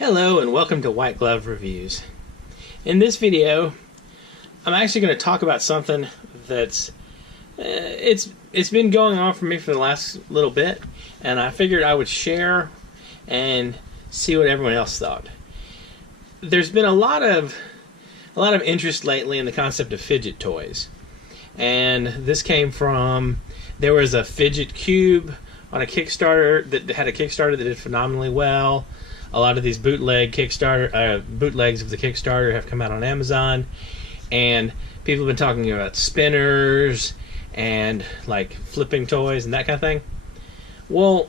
Hello and welcome to White Glove Reviews. In this video, I'm actually going to talk about something that's it's been going on for me for the last little bit, and I figured I would share and see what everyone else thought. There's been a lot of interest lately in the concept of fidget toys, and this came from there was a fidget cube on a Kickstarter that had a Kickstarter that did phenomenally well. A lot of these bootlegs of the Kickstarter have come out on Amazon, and people have been talking about spinners and like flipping toys and that kind of thing. Well,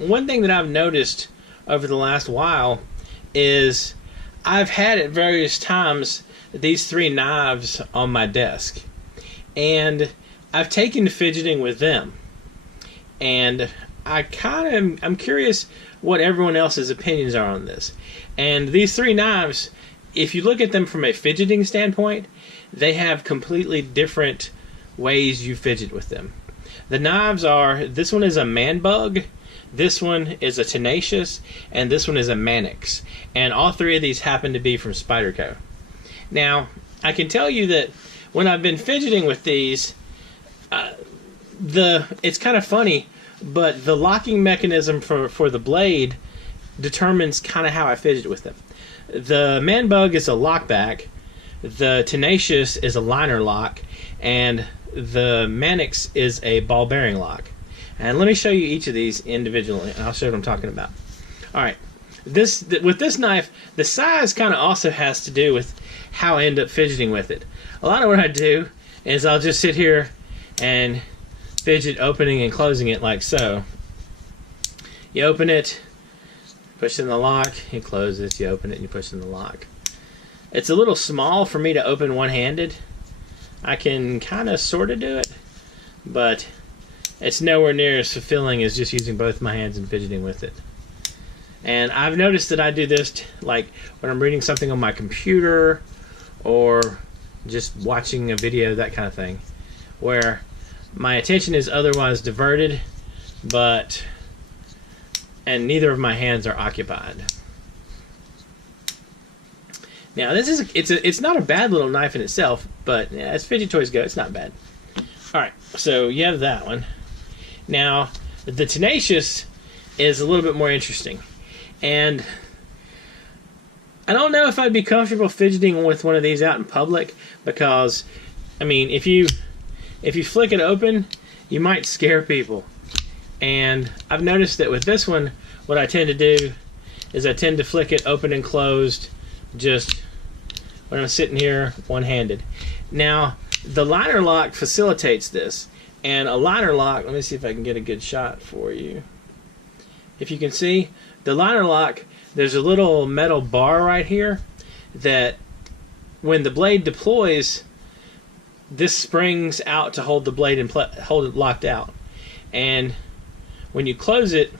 one thing that I've noticed over the last while is I've had at various times these three knives on my desk, and I've taken to fidgeting with them, and I'm curious what everyone else's opinions are on this. And these three knives, if you look at them from a fidgeting standpoint, they have completely different ways you fidget with them. The knives are, this one is a Man Bug, this one is a Tenacious, and this one is a Mannix. And all three of these happen to be from Spyderco. Now, I can tell you that when I've been fidgeting with these, it's kind of funny, but the locking mechanism for the blade determines kind of how I fidget with them. The Man Bug is a lockback, the Tenacious is a liner lock, and the Mannix is a ball bearing lock. And let me show you each of these individually, and I'll show you what I'm talking about. Alright, with this knife, the size kind of also has to do with how I end up fidgeting with it. A lot of what I do is I'll just sit here and fidget opening and closing it like so. You open it, push in the lock, you close it, you open it, and you push in the lock. It's a little small for me to open one-handed. I can kind of sort of do it, but it's nowhere near as fulfilling as just using both my hands and fidgeting with it. And I've noticed that I do this like when I'm reading something on my computer or just watching a video, that kind of thing, where my attention is otherwise diverted, and neither of my hands are occupied. Now, it's not a bad little knife in itself, but yeah, as fidget toys go, it's not bad. All right, so you have that one. Now, the Tenacious is a little bit more interesting, and I don't know if I'd be comfortable fidgeting with one of these out in public, because, I mean, if you flick it open, you might scare people. And I've noticed that with this one, what I tend to do is I tend to flick it open and closed just when I'm sitting here one-handed. Now, the liner lock facilitates this. And a liner lock, let me see if I can get a good shot for you. If you can see, the liner lock, there's a little metal bar right here that when the blade deploys, this springs out to hold the blade and hold it locked out. And when you close it,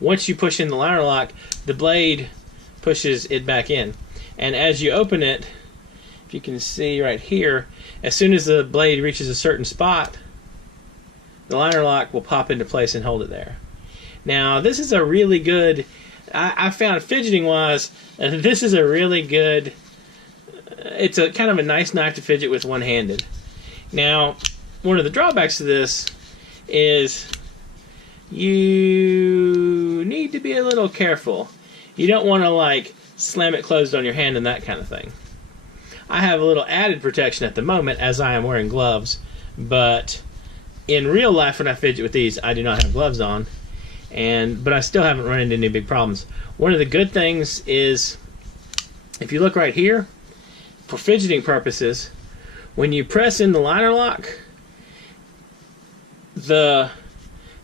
once you push in the liner lock, the blade pushes it back in. And as you open it, if you can see right here, as soon as the blade reaches a certain spot, the liner lock will pop into place and hold it there. Now, this is a really good, I found fidgeting wise, this is a really good, it's a kind of a nice knife to fidget with one-handed. Now, one of the drawbacks to this is you need to be a little careful. You don't want to like slam it closed on your hand and that kind of thing. I have a little added protection at the moment as I am wearing gloves, but in real life when I fidget with these, I do not have gloves on, but I still haven't run into any big problems. One of the good things is, if you look right here, for fidgeting purposes, when you press in the liner lock, the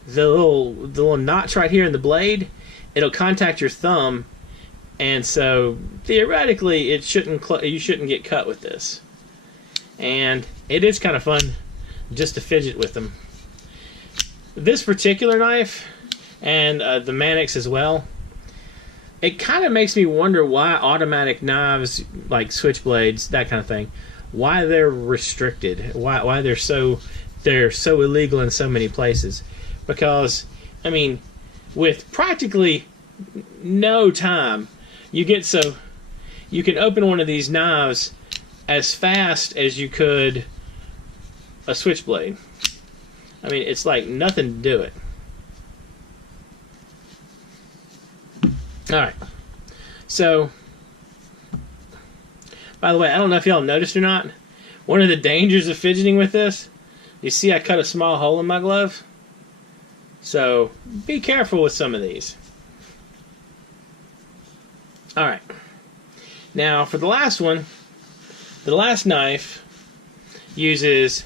little notch right here in the blade, it'll contact your thumb, and so theoretically you shouldn't get cut with this. And it is kind of fun just to fidget with them. This particular knife, and the Mannix as well, it kind of makes me wonder why automatic knives like switchblades, that kind of thing, why they're restricted, why they're so illegal in so many places. Because, I mean, with practically no time, you get so you can open one of these knives as fast as you could a switchblade. I mean, it's like nothing to do it. Alright. So, by the way, I don't know if y'all noticed or not, one of the dangers of fidgeting with this, you see I cut a small hole in my glove? So, be careful with some of these. Alright. Now, for the last one, the last knife uses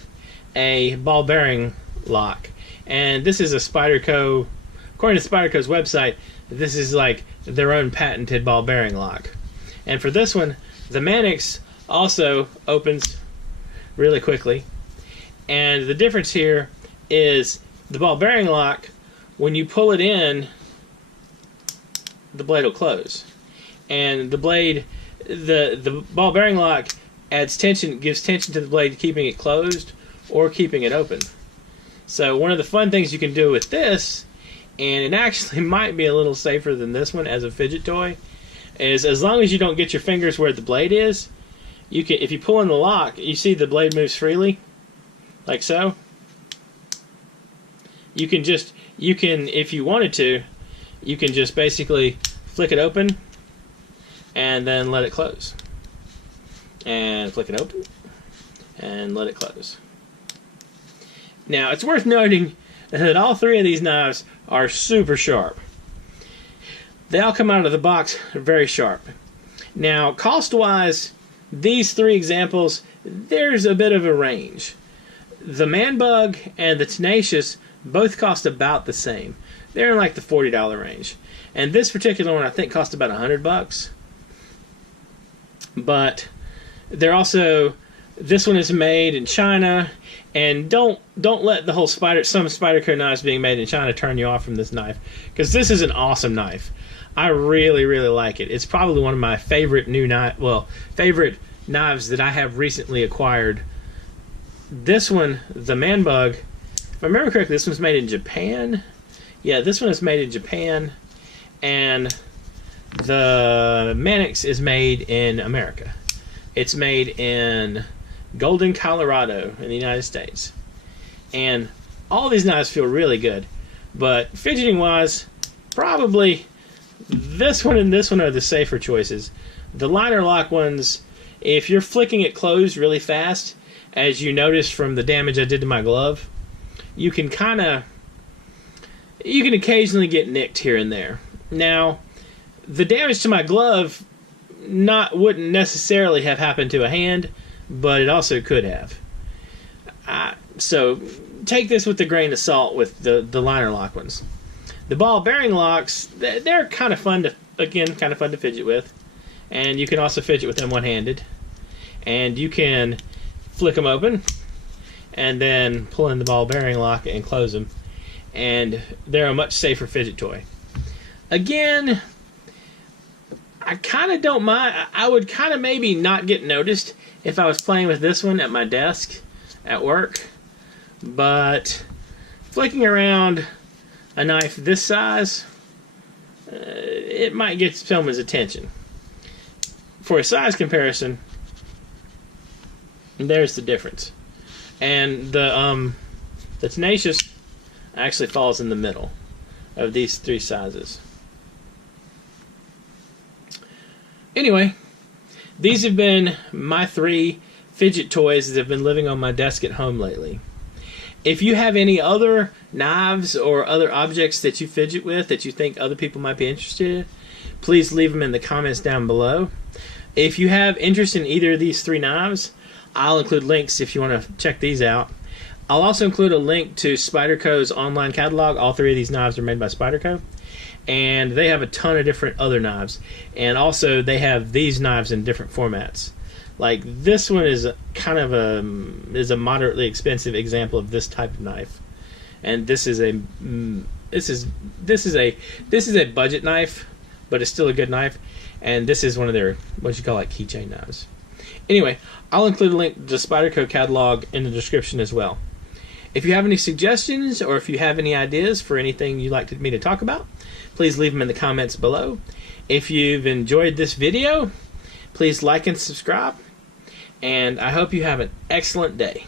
a ball bearing lock. And this is a Spyderco, according to Spyderco's website, this is like their own patented ball bearing lock. And for this one, the Mannix also opens really quickly. And the difference here is the ball bearing lock, when you pull it in, the blade will close. And the blade, the ball bearing lock adds tension, gives tension to the blade, keeping it closed or keeping it open. So one of the fun things you can do with this, and it actually might be a little safer than this one as a fidget toy, is as long as you don't get your fingers where the blade is, you can, if you pull in the lock, you see the blade moves freely, like so. You can, if you wanted to, you can just basically flick it open and then let it close. And flick it open and let it close. Now, it's worth noting that all three of these knives are super sharp. They all come out of the box very sharp. Now, cost-wise, these three examples, there's a bit of a range. The Man Bug and the Tenacious both cost about the same. They're in like the $40 range. And this particular one, I think, cost about $100. But they're also, this one is made in China, and don't let the whole some Spyderco knives being made in China turn you off from this knife, because this is an awesome knife. I really, really like it. It's probably one of my favorite favorite knives that I have recently acquired. This one, the Man Bug, if I remember correctly, this one's made in Japan. Yeah, this one is made in Japan, and the Mannix is made in America. It's made in Golden, Colorado, in the United States. And all these knives feel really good. But fidgeting-wise, probably this one and this one are the safer choices. The liner lock ones, if you're flicking it closed really fast, as you noticed from the damage I did to my glove, you can occasionally get nicked here and there. Now, the damage to my glove wouldn't necessarily have happened to a hand, but it also could have. So take this with a grain of salt with the liner lock ones. The ball bearing locks, they're kind of fun to fidget with, and you can also fidget with them one-handed. And you can flick them open and then pull in the ball bearing lock and close them, and they're a much safer fidget toy. Again, I kind of don't mind. I would kind of maybe not get noticed if I was playing with this one at my desk at work, but flicking around a knife this size, it might get someone's attention. For a size comparison, there's the difference. And the Tenacious actually falls in the middle of these three sizes. Anyway, these have been my three fidget toys that have been living on my desk at home lately. If you have any other knives or other objects that you fidget with that you think other people might be interested in, please leave them in the comments down below. If you have interest in either of these three knives, I'll include links if you want to check these out. I'll also include a link to Spyderco's online catalog. All three of these knives are made by Spyderco, and they have a ton of different other knives. And also, they have these knives in different formats. Like this one is kind of a moderately expensive example of this type of knife, and this is a budget knife, but it's still a good knife. And this is one of their what you call like keychain knives. Anyway, I'll include a link to the Spyderco catalog in the description as well. If you have any suggestions or if you have any ideas for anything you'd like me to talk about, please leave them in the comments below. If you've enjoyed this video, please like and subscribe, and I hope you have an excellent day.